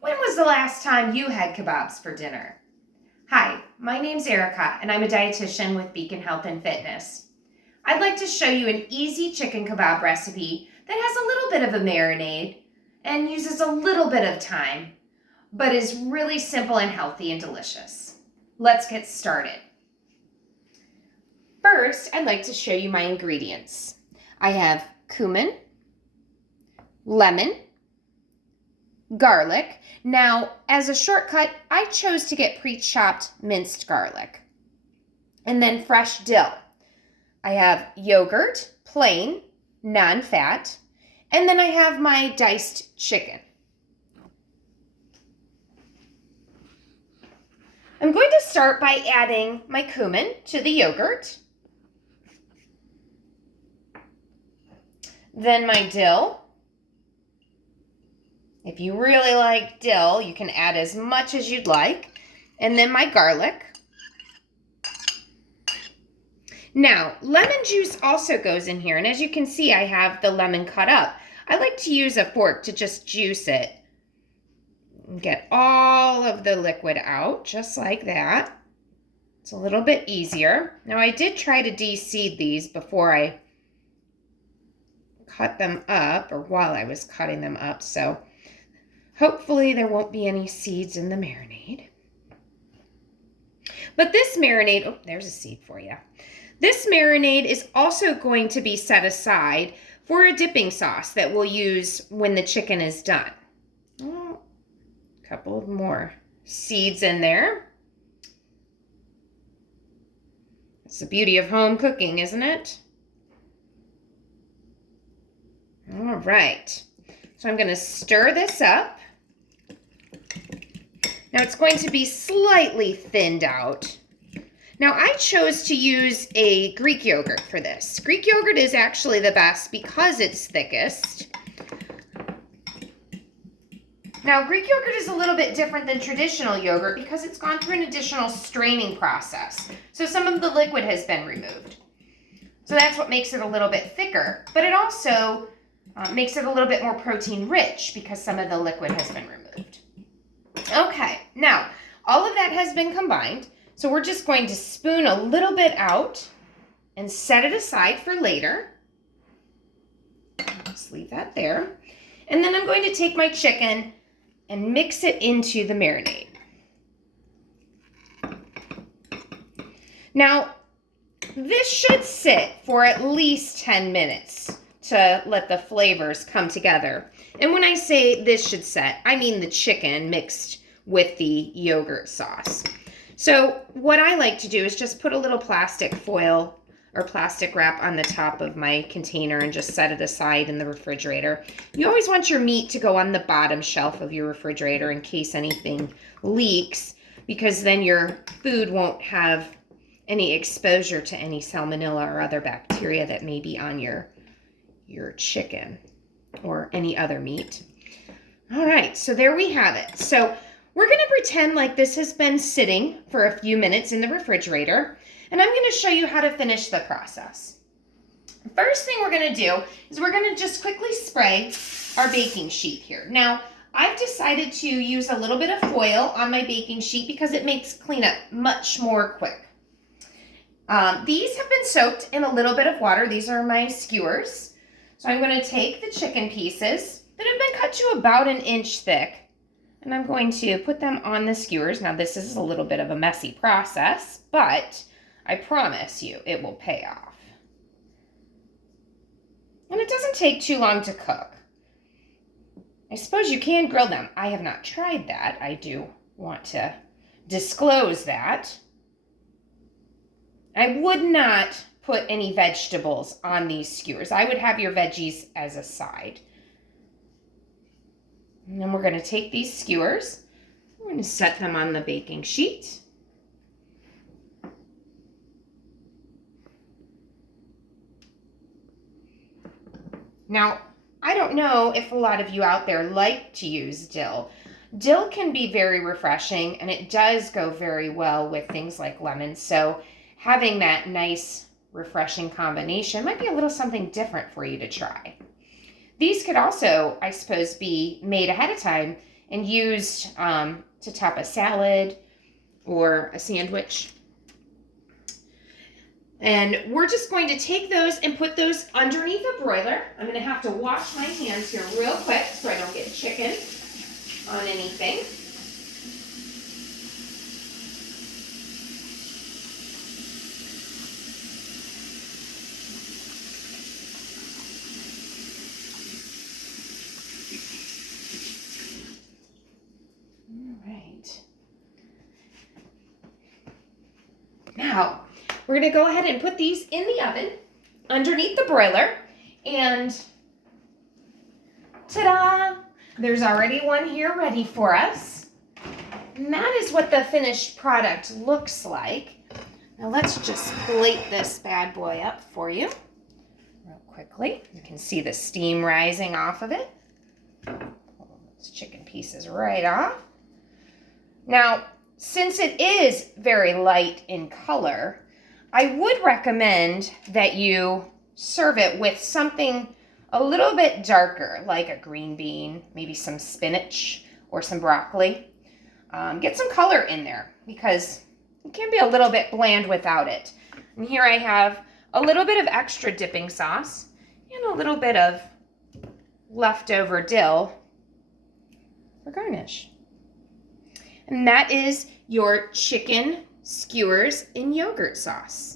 When was the last time you had kebabs for dinner? Hi, my name's Erica, and I'm a dietitian with Beacon Health and Fitness. I'd like to show you an easy chicken kebab recipe that has a little bit of a marinade and uses a little bit of time, but is really simple and healthy and delicious. Let's get started. First, I'd like to show you my ingredients. I have cumin, lemon, garlic. Now, as a shortcut, I chose to get pre-chopped minced garlic. And then fresh dill. I have yogurt, plain, non-fat. And then I have my diced chicken. I'm going to start by adding my cumin to the yogurt. Then my dill. If you really like dill, you can add as much as you'd like. And then my garlic. Now, lemon juice also goes in here. And as you can see, I have the lemon cut up. I like to use a fork to just juice it. Get all of the liquid out, just like that. It's a little bit easier. Now, I did try to de-seed these before I cut them up, or while I was cutting them up, so hopefully there won't be any seeds in the marinade. But this marinade, oh, there's a seed for you. This marinade is also going to be set aside for a dipping sauce that we'll use when the chicken is done. Oh, a couple of more seeds in there. That's the beauty of home cooking, isn't it? All right, so I'm going to stir this up. Now it's going to be slightly thinned out. Now I chose to use a Greek yogurt for this. Greek yogurt is actually the best because it's thickest. Now Greek yogurt is a little bit different than traditional yogurt because it's gone through an additional straining process. So some of the liquid has been removed. So that's what makes it a little bit thicker, but it also makes it a little bit more protein rich because some of the liquid has been removed. Okay, now all of that has been combined. So we're just going to spoon a little bit out and set it aside for later. Just leave that there. And then I'm going to take my chicken and mix it into the marinade. Now, this should sit for at least 10 minutes to let the flavors come together. And when I say this should set, I mean the chicken mixed with the yogurt sauce. So what I like to do is just put a little plastic foil or plastic wrap on the top of my container and just set it aside in the refrigerator. You always want your meat to go on the bottom shelf of your refrigerator in case anything leaks, because then your food won't have any exposure to any salmonella or other bacteria that may be on your chicken or any other meat. All right, so there we have it. So we're going to pretend like this has been sitting for a few minutes in the refrigerator, and I'm going to show you how to finish the process. First thing we're going to do is we're going to just quickly spray our baking sheet here. Now, I've decided to use a little bit of foil on my baking sheet because it makes cleanup much more quick. These have been soaked in a little bit of water. These are my skewers. So I'm going to take the chicken pieces that have been cut to about 1 inch thick, and I'm going to put them on the skewers. Now this is a little bit of a messy process, but I promise you it will pay off. And it doesn't take too long to cook. I suppose you can grill them. I have not tried that. I do want to disclose that. I would not put any vegetables on these skewers. I would have your veggies as a side. And then we're going to take these skewers, we're going to set them on the baking sheet. Now, I don't know if a lot of you out there like to use dill. Dill can be very refreshing, and it does go very well with things like lemons. So having that nice, refreshing combination might be a little something different for you to try. These could also, I suppose, be made ahead of time and used to top a salad or a sandwich. And we're just going to take those and put those underneath a broiler. I'm going to have to wash my hands here real quick so I don't get chicken on anything. All right. Now, we're going to go ahead and put these in the oven underneath the broiler, and ta-da! There's already one here ready for us. And that is what the finished product looks like. Now let's just plate this bad boy up for you real quickly. You can see the steam rising off of it. Pull those chicken pieces right off. Now, since it is very light in color, I would recommend that you serve it with something a little bit darker, like a green bean, maybe some spinach or some broccoli. Get some color in there because it can be a little bit bland without it. And here I have a little bit of extra dipping sauce and a little bit of leftover dill for garnish. And that is your chicken skewers in yogurt sauce.